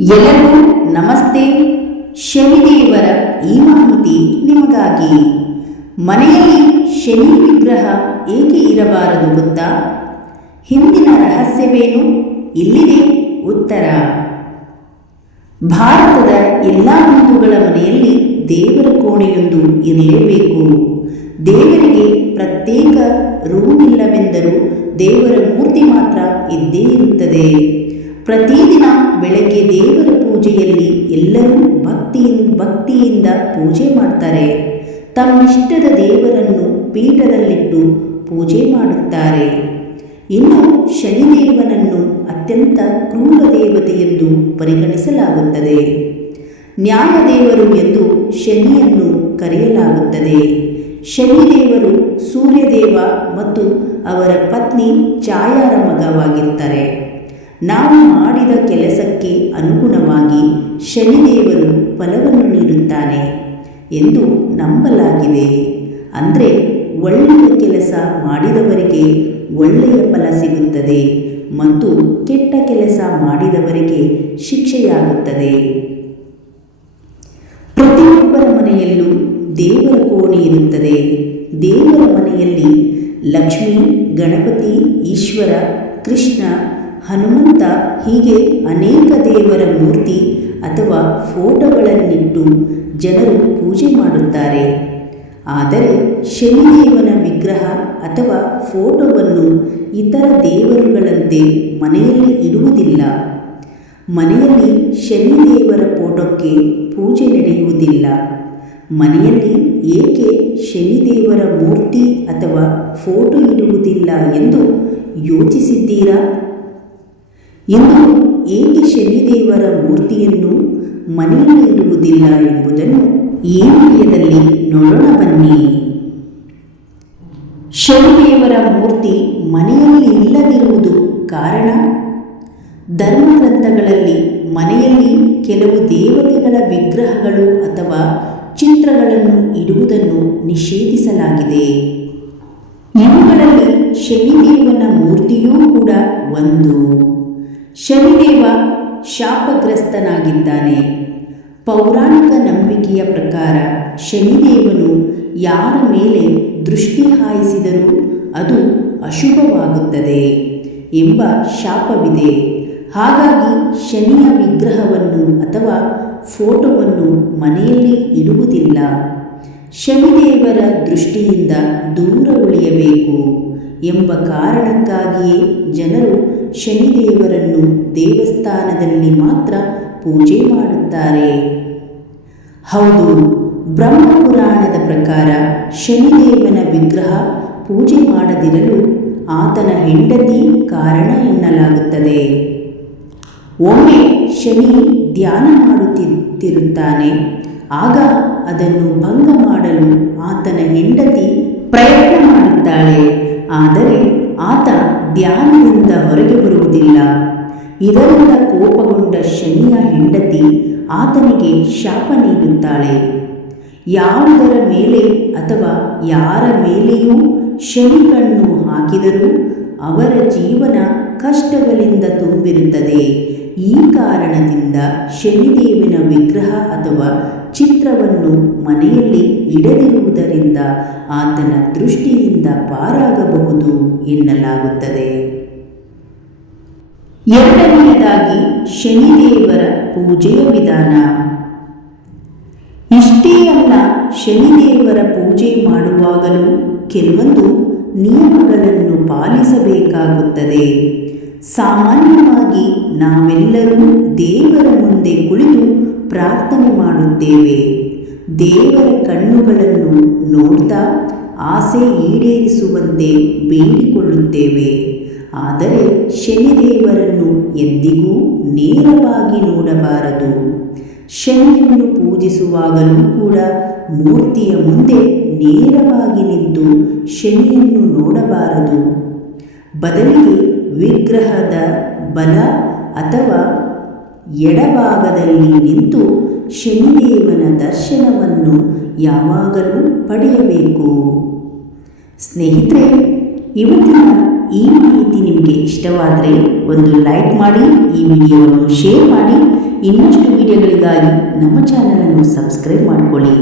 ಎಲ್ಲರಿಗೂ ನಮಸ್ತೆ. ಶನಿದೇವರ ಈ ಮಾಹಿತಿ ನಿಮಗಾಗಿ. ಮನೆಯಲ್ಲಿ ಶನಿ ವಿಗ್ರಹ ಏಕೆ ಇರಬಾರದು ಗೊತ್ತಾ? ಹಿಂದಿನ ರಹಸ್ಯವೇನು? ಇಲ್ಲಿದೆ ಉತ್ತರ. ಭಾರತದ ಎಲ್ಲ ಹಿಂದೂಗಳ ಮನೆಯಲ್ಲಿ ದೇವರ ಕೋಣೆಯೊಂದು ಇರಲೇಬೇಕು. ದೇವರಿಗೆ ಪ್ರತ್ಯೇಕ ರೂಮ್ ಇಲ್ಲವೆಂದರೂ ದೇವರ ಮೂರ್ತಿ ಮಾತ್ರ ಇದ್ದೇ ಇರುತ್ತದೆ. ಪ್ರತಿದಿನ ಬೆಳಗ್ಗೆ ದೇವರ ಪೂಜೆಯಲ್ಲಿ ಎಲ್ಲರೂ ಭಕ್ತಿಯಿಂದ ಭಕ್ತಿಯಿಂದ ಪೂಜೆ ಮಾಡ್ತಾರೆ. ತಮ್ಮಿಷ್ಟದ ದೇವರನ್ನು ಪೀಠದಲ್ಲಿಟ್ಟು ಪೂಜೆ ಮಾಡುತ್ತಾರೆ. ಇನ್ನು ಶನಿದೇವನನ್ನು ಅತ್ಯಂತ ಕ್ರೂರ ದೇವತೆ ಎಂದು ಪರಿಗಣಿಸಲಾಗುತ್ತದೆ. ನ್ಯಾಯದೇವರು ಎಂದು ಶನಿಯನ್ನು ಕರೆಯಲಾಗುತ್ತದೆ. ಶನಿದೇವರು ಸೂರ್ಯದೇವ ಮತ್ತು ಅವರ ಪತ್ನಿ ಛಾಯಾರ ಮಗವಾಗಿರ್ತಾರೆ ನಾವು ಮಾಡಿದ ಕೆಲಸಕ್ಕೆ ಅನುಗುಣವಾಗಿ ಶನಿದೇವರು ಫಲವನ್ನು ನೀಡುತ್ತಾನೆ ಎಂದು ನಂಬಲಾಗಿದೆ. ಅಂದರೆ ಒಳ್ಳೆಯ ಕೆಲಸ ಮಾಡಿದವರಿಗೆ ಒಳ್ಳೆಯ ಫಲ ಸಿಗುತ್ತದೆ ಮತ್ತು ಕೆಟ್ಟ ಕೆಲಸ ಮಾಡಿದವರಿಗೆ ಶಿಕ್ಷೆಯಾಗುತ್ತದೆ. ಪ್ರತಿಯೊಬ್ಬರ ಮನೆಯಲ್ಲೂ ದೇವರ ಕೋಣೆ ಇರುತ್ತದೆ. ದೇವರ ಮನೆಯಲ್ಲಿ ಲಕ್ಷ್ಮಿ, ಗಣಪತಿ, ಈಶ್ವರ, ಕೃಷ್ಣ ಹನುಮಂತ ಹೀಗೆ ಅನೇಕ ದೇವರ ಮೂರ್ತಿ ಅಥವಾ ಫೋಟೋಗಳನ್ನಿಟ್ಟು ಜನರು ಪೂಜೆ ಮಾಡುತ್ತಾರೆ. ಆದರೆ ಶನಿದೇವನ ವಿಗ್ರಹ ಅಥವಾ ಫೋಟೋವನ್ನು ಇತರ ದೇವರುಗಳಂತೆ ಮನೆಯಲ್ಲಿ ಇಡುವುದಿಲ್ಲ. ಮನೆಯಲ್ಲಿ ಶನಿದೇವರ ಫೋಟೋಕ್ಕೆ ಪೂಜೆ ನಡೆಯುವುದಿಲ್ಲ. ಮನೆಯಲ್ಲಿ ಏಕೆ ಶನಿದೇವರ ಮೂರ್ತಿ ಅಥವಾ ಫೋಟೋ ಇಡುವುದಿಲ್ಲ ಎಂದು ಯೋಚಿಸಿದ್ದೀರಾ? ಇನ್ನು ಏಕೆ ಶನಿದೇವರ ಮೂರ್ತಿಯನ್ನು ಮನೆಯಲ್ಲಿ ಇಡುವುದಿಲ್ಲ ಎಂಬುದನ್ನು ಈ ವಿಡಿಯೋದಲ್ಲಿ ನೋಡೋಣ ಬನ್ನಿ. ಶನಿದೇವರ ಮೂರ್ತಿ ಮನೆಯಲ್ಲಿ ಇಲ್ಲದಿರುವುದು ಕಾರಣ? ಧರ್ಮಗ್ರಂಥಗಳಲ್ಲಿ ಮನೆಯಲ್ಲಿ ಕೆಲವು ದೇವತೆಗಳ ವಿಗ್ರಹಗಳು ಅಥವಾ ಚಿತ್ರಗಳನ್ನು ಇಡುವುದನ್ನು ನಿಷೇಧಿಸಲಾಗಿದೆ. ಇವುಗಳಲ್ಲಿ ಶನಿದೇವನ ಮೂರ್ತಿಯೂ ಕೂಡ ಒಂದು. ಶನಿದೇವ ಶಾಪಗ್ರಸ್ತನಾಗಿದ್ದಾನೆ. ಪೌರಾಣಿಕ ನಂಬಿಕೆಯ ಪ್ರಕಾರ ಶನಿದೇವನು ಯಾರ ಮೇಲೆ ದೃಷ್ಟಿ ಹಾಯಿಸಿದರೂ ಅದು ಅಶುಭವಾಗುತ್ತದೆ ಎಂಬ ಶಾಪವಿದೆ. ಹಾಗಾಗಿ ಶನಿಯ ವಿಗ್ರಹವನ್ನು ಅಥವಾ ಫೋಟೋವನ್ನು ಮನೆಯಲ್ಲಿ ಇಡುವುದಿಲ್ಲ. ಶನಿದೇವರ ದೃಷ್ಟಿಯಿಂದ ದೂರ ಉಳಿಯಬೇಕು ಎಂಬ ಕಾರಣಕ್ಕಾಗಿಯೇ ಜನರು ಶನಿದೇವರನ್ನು ದೇವಸ್ಥಾನದಲ್ಲಿ ಮಾತ್ರ ಪೂಜೆ ಮಾಡುತ್ತಾರೆ. ಹೌದು, ಬ್ರಹ್ಮಪುರಾಣದ ಪ್ರಕಾರ ಶನಿದೇವನ ವಿಗ್ರಹ ಪೂಜೆ ಮಾಡದಿರಲು ಆತನ ಹೆಂಡತಿ ಕಾರಣ ಎನ್ನಲಾಗುತ್ತದೆ. ಒಮ್ಮೆ ಶನಿ ಧ್ಯಾನ ಮಾಡುತ್ತಿರುತ್ತಾನೆ, ಆಗ ಅದನ್ನು ಭಂಗ ಮಾಡಲು ಆತನ ಹೆಂಡತಿ ಪ್ರಯತ್ನ ಮಾಡುತ್ತಾಳೆ, ಆದರೆ ಆತ ಧ್ಯಾನದಿಂದ ಹೊರಗೆ ಬರುವುದಿಲ್ಲ. ಇದರಿಂದ ಕೋಪಗೊಂಡ ಶನಿಯ ಹೆಂಡತಿ ಆತನಿಗೆ ಶಾಪ ನೀಡುತ್ತಾಳೆ. ಯಾವುದರ ಮೇಲೆ ಅಥವಾ ಯಾರ ಮೇಲೆಯೂ ಶನಿ ಕಣ್ಣು ಹಾಕಿದರೂ ಅವರ ಜೀವನ ಕಷ್ಟಗಳಿಂದ ತುಂಬಿರುತ್ತದೆ. ಈ ಕಾರಣದಿಂದ ಶನಿದೇವನ ವಿಗ್ರಹ ಅಥವಾ ಚಿತ್ರವನ್ನು ಮನೆಯಲ್ಲಿ ಇಡದಿರುವುದರಿಂದ ಆತನ ದೃಷ್ಟಿಯಿಂದ ಪಾರಾಗಬಹುದು ಎನ್ನಲಾಗುತ್ತದೆ. ಎರಡನೆಯದಾಗಿ ಶನಿದೇವರ ಪೂಜೆಯ ವಿಧಾನ. ಇಷ್ಟೇ ಅಲ್ಲ, ಶನಿದೇವರ ಪೂಜೆ ಮಾಡುವಾಗಲೂ ಕೆಲವೊಂದು ನಿಯಮಗಳನ್ನು ಪಾಲಿಸಬೇಕಾಗುತ್ತದೆ. ಸಾಮಾನ್ಯವಾಗಿ ನಾವೆಲ್ಲರೂ ದೇವರ ಮುಂದೆ ಕುಳಿತು ಪ್ರಾರ್ಥನೆ ಮಾಡುತ್ತೇವೆ. ದೇವರ ಕಣ್ಣುಗಳನ್ನು ನೋಡ್ತಾ ಆಸೆ ಈಡೇರಿಸುವಂತೆ ಬೇಡಿಕೊಳ್ಳುತ್ತೇವೆ. ಆದರೆ ಶನಿದೇವರನ್ನು ಎಂದಿಗೂ ನೇರವಾಗಿ ನೋಡಬಾರದು. ಶನಿಯನ್ನು ಪೂಜಿಸುವಾಗಲೂ ಕೂಡ ಮೂರ್ತಿಯ ಮುಂದೆ ನೇರವಾಗಿ ನಿಂತು ಶನಿಯನ್ನು ನೋಡಬಾರದು. ಬದಲಿಗೆ ವಿಗ್ರಹದ ಬಲ ಅಥವಾ ಎಡಭಾಗದಲ್ಲಿ ನಿಂತು ಶನಿದೇವನ ದರ್ಶನವನ್ನು ಯಾವಾಗಲೂ ಪಡೆಯಬೇಕು. ಸ್ನೇಹಿತರೆ ಇವತ್ತಿನ ಈ ಮಾಹಿತಿ ನಿಮಗೆ ಇಷ್ಟವಾದರೆ ಒಂದು ಲೈಕ್ ಮಾಡಿ, ಈ ವಿಡಿಯೋವನ್ನು ಶೇರ್ ಮಾಡಿ, ಇನ್ನಷ್ಟು ವಿಡಿಯೋಗಳಿಗಾಗಿ ನಮ್ಮ ಚಾನಲನ್ನು ಸಬ್ಸ್ಕ್ರೈಬ್ ಮಾಡಿಕೊಳ್ಳಿ.